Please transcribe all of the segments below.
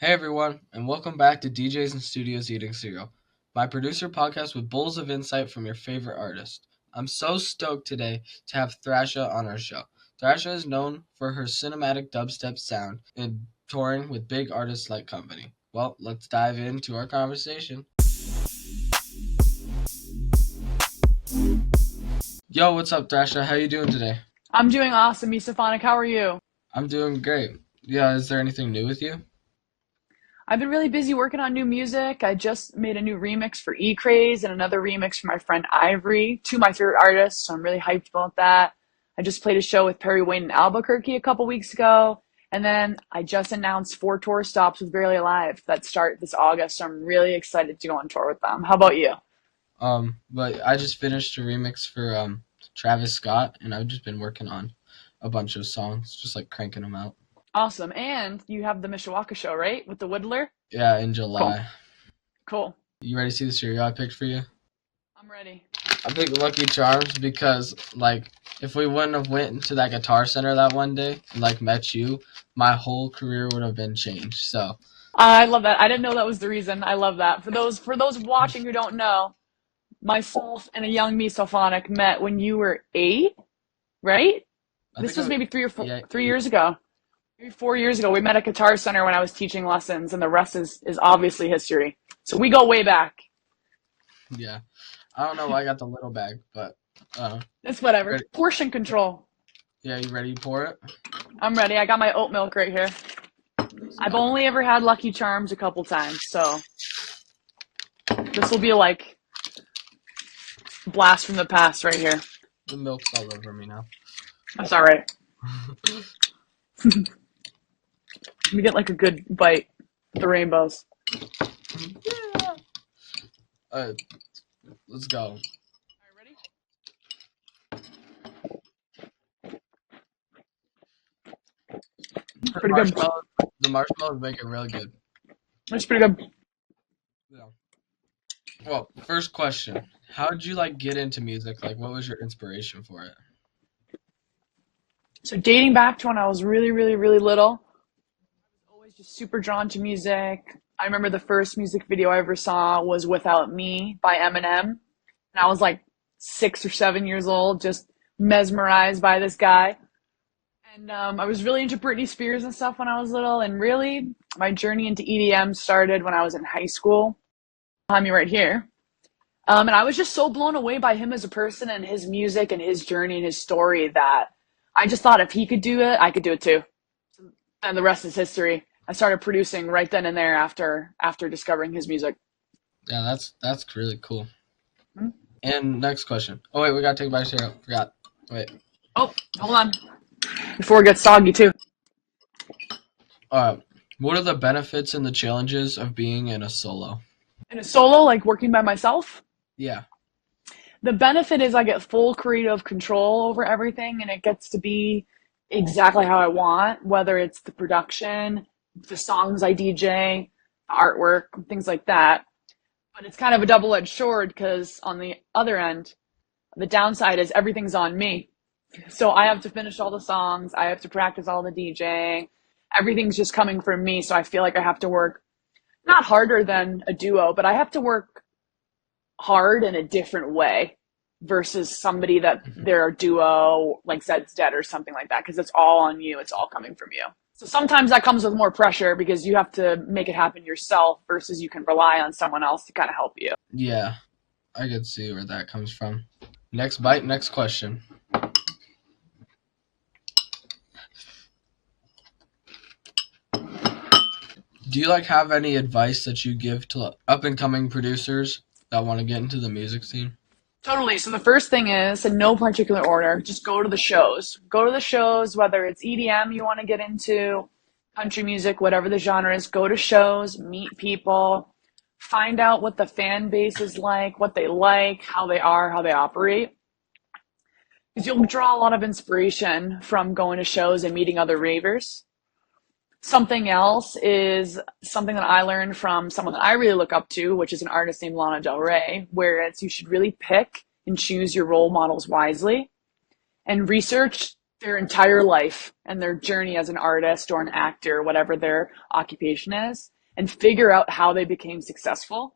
Hey everyone, and welcome back to DJs and Studios Eating Cereal, my producer podcast with bowls of insight from your favorite artist. I'm so stoked today to have Thrasha on our show. Thrasha is known for her cinematic dubstep sound and touring with big artists like Company. Well, let's dive into our conversation. Yo, what's up, Thrasha? How you doing today? I'm doing awesome, Mesophonic. How are you? I'm doing great. Yeah, is there anything new with you? I've been really busy working on new music. I just made a new remix for E Craze and another remix for my friend Ivory, two of my favorite artists, so I'm really hyped about that. I just played a show with Perry Wayne in Albuquerque a couple weeks ago, and then I just announced 4 tour stops with Barely Alive that start this August, so I'm really excited to go on tour with them. How about you? But I just finished a remix for Travis Scott, and I've just been working on a bunch of songs, just like cranking them out. Awesome. And you have the Mishawaka show, right? With the Whittler? Yeah, in Cool. July. Cool. You ready to see the cereal I picked for you? I'm ready. I picked Lucky Charms because, like, if we wouldn't have went into that Guitar Center that one day and like met you, my whole career would have been changed. So, I love that. I didn't know that was the reason. I love that. For those watching who don't know, myself and a young Mesophonic met when you were 8, right? I This think was I maybe 3 or 4 yeah 3 years ago. Maybe 4 years ago. We met at Guitar Center when I was teaching lessons, and the rest is obviously history. So we go way back. yeah. I don't know why I got the little bag, but It's whatever. ready? Portion control. Yeah, you ready to pour it? I'm ready. I got my oat milk right here. Let's I've go. only ever had Lucky Charms a couple times, so this will be like blast from the past right here. The milk's all over me now. That's all right. Let me get like a good bite with the rainbows. Yeah. All right, let's go. All right, ready? The Pretty good. marshmallow, the marshmallows make it really good. That's pretty good. Yeah. Well, first question: how did you like get into music? Like, what was your inspiration for it? So dating back to when I was really, really, really little, always just super drawn to music. I remember the first music video I ever saw was Without Me by Eminem. And I was like 6 or 7 years old, just mesmerized by this guy. And I was really into Britney Spears and stuff when I was little. And really, my journey into EDM started when I was in high school. Behind me right here. And I was just so blown away by him as a person and his music and his journey and his story that I just thought if he could do it, I could do it too. And the rest is history. I started producing right then and there after discovering his music. Yeah, that's really cool. Hmm? And next question. Oh wait, we gotta take a bite of cereal. Forgot. Wait. Oh, hold on. Before it gets soggy too. Uh, what are the benefits and the challenges of being in a solo? In a solo, like working by myself, Yeah. the benefit is I get full creative control over everything and it gets to be exactly how I want, whether it's the production, the songs I DJ, the artwork, things like that. But it's kind of a double-edged sword because on the other end, the downside is everything's on me. So I have to finish all the songs, I have to practice all the DJing. Everything's just coming from me, so I feel like I have to work not harder than a duo, but I have to work hard in a different way versus somebody that Mhm. they're a duo like Zed's Dead or something like that because it's all on you, it's all coming from you. So sometimes that comes with more pressure because you have to make it happen yourself versus you can rely on someone else to kind of help you. Yeah, I could see where that comes from. Next bite, next question. Do you like have any advice that you give to up and coming producers that want to get into the music scene? Totally. So the first thing is, in no particular order, just go to the shows. Go to the shows, whether it's EDM you want to get into, country music, whatever the genre is, go to shows, meet people, find out what the fan base is like, how they are, how they operate. Because you'll draw a lot of inspiration from going to shows and meeting other ravers. Something else is something that I learned from someone that I really look up to, which is an artist named Lana Del Rey, where it's you should really pick and choose your role models wisely and research their entire life and their journey as an artist or an actor, whatever their occupation is, and figure out how they became successful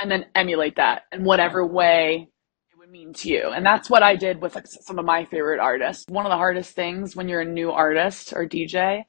and then emulate that in whatever way it would mean to you. And that's what I did with like, some of my favorite artists. One of the hardest things when you're a new artist or DJ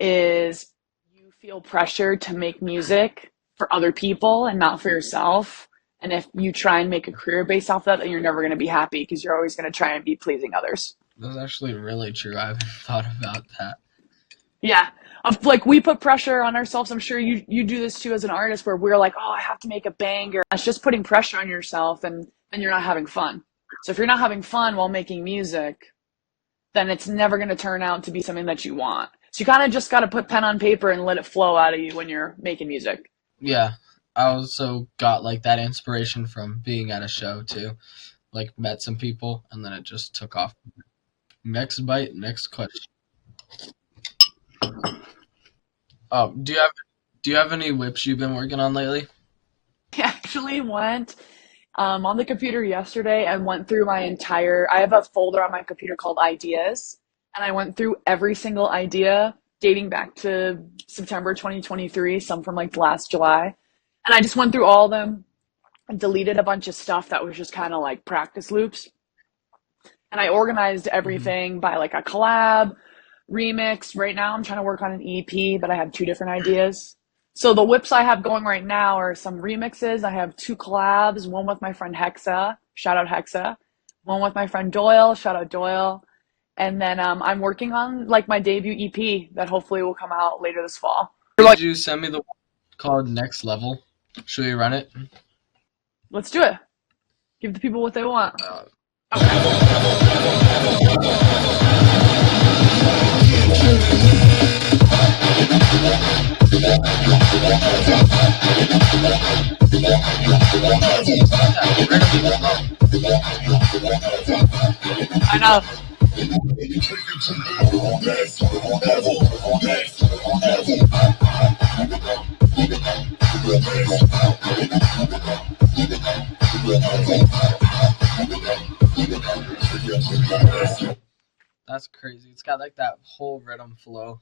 is you feel pressure to make music for other people and not for yourself. And if you try and make a career based off that, then you're never going to be happy because you're always going to try and be pleasing others. That's actually really true. I haven't thought about that. Yeah. Of like we put pressure on ourselves. I'm sure you do this too as an artist where we're like, oh, I have to make a banger. That's just putting pressure on yourself and then you're not having fun. So if you're not having fun while making music, then it's never going to turn out to be something that you want. So you kind of just got to put pen on paper and let it flow out of you when you're making music. Yeah. I also got like that inspiration from being at a show too. Like met some people and then it just took off. Next bite, next question. Oh, do you have any whips you've been working on lately? I actually went on the computer yesterday and went through my entire. I have a folder on my computer called ideas, and I went through every single idea dating back to September 2023, some from like last July, and I just went through all of them and deleted a bunch of stuff that was just kind of like practice loops, and I organized Hmm. everything by like a collab, remix. Right now, I'm trying to work on an EP, but I have two different ideas. So the whips I have going right now are some remixes. I have two collabs, one with my friend Hexa, shout out Hexa, one with my friend Doyle, shout out Doyle. And then I'm working on like my debut EP that hopefully will come out later this fall. Could you send me the one called Next Level? Should we run it? Let's do it. Give the people what they want. Uh, Okay. yeah, rhythm flow. I know. That's crazy. It's got like that whole rhythm flow.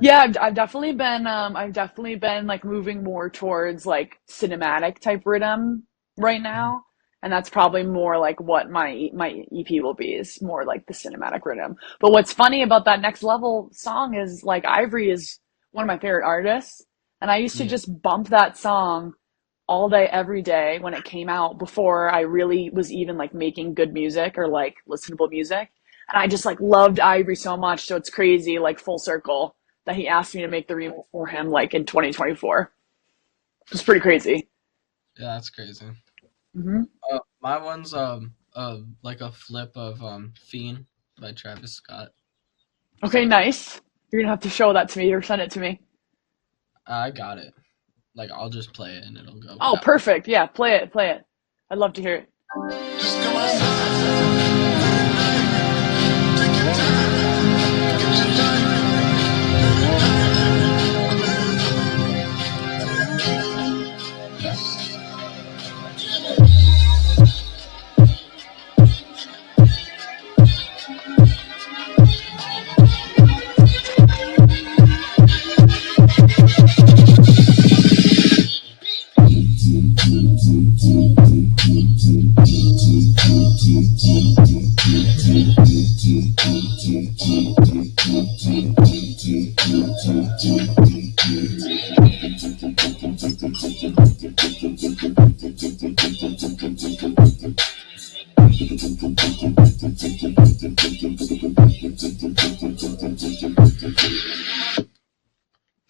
Yeah, I've definitely been like moving more towards like cinematic type rhythm right Mhm. now, and that's probably more like what my EP will be is more like the cinematic rhythm. But what's funny about that next level song is like Ivory is one of my favorite artists, and I used to Yeah, just bump that song all day every day when it came out before I really was even like making good music or like listenable music. And I just like loved Ivory so much. So it's crazy, like full circle, that he asked me to make the remix for him like in 2024. It's pretty crazy. yeah, that's crazy. Hmm. My one's like a flip of Fiend by Travis Scott. Okay, nice. You're gonna have to show that to me or send it to me. I got it. Like I'll just play it and it'll go Oh, that. perfect. Yeah, play it, play it. I'd love to hear it.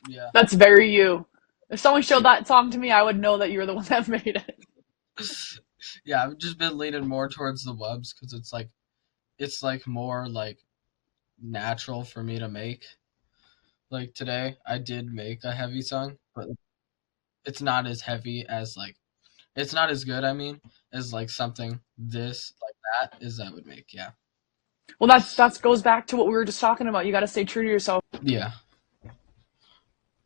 Yeah, That's very you. If someone showed that song to me, I would know that you were the one that made it. yeah. I've just been leaning more towards the webs because it's like more like natural for me to make. Like today, I did make a heavy song, but it's not as heavy as like it's not as good. I mean, as like something this like that is I would make. Yeah, Well, that goes back to what we were just talking about. You got to stay true to yourself. yeah.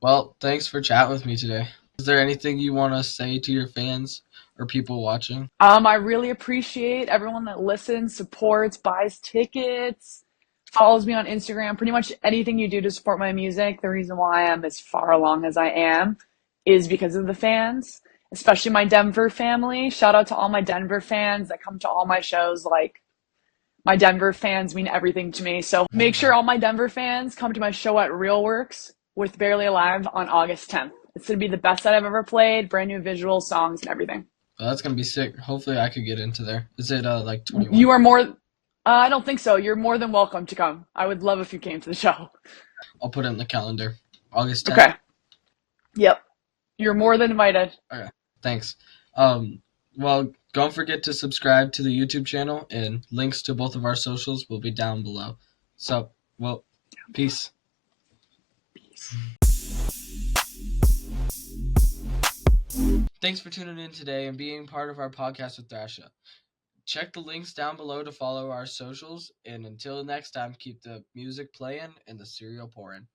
Well, thanks for chatting with me today. Is there anything you want to say to your fans or people watching? I really appreciate everyone that listens, supports, buys tickets, follows me on Instagram. Pretty much anything you do to support my music. The reason why I am as far along as I am is because of the fans, especially my Denver family. Shout out to all my Denver fans that come to all my shows. Like, my Denver fans mean everything to me. So make sure all my Denver fans come to my show at Real Works with Barely Alive on August 10th. It's going to be the best that I've ever played, brand new visuals, songs, and everything. Well, that's gonna be sick. Hopefully, I could get into there. Is it like 21? You are more, I don't think so. You're more than welcome to come. I would love if you came to the show. I'll put it in the calendar. August 10th. Okay. Yep. You're more than invited. Okay. Thanks. Well, don't forget to subscribe to the YouTube channel, and links to both of our socials will be down below. So, well, peace. Peace. Thanks for tuning in today and being part of our podcast with Thrasha. Check the links down below to follow our socials, and until next time, keep the music playing and the cereal pouring.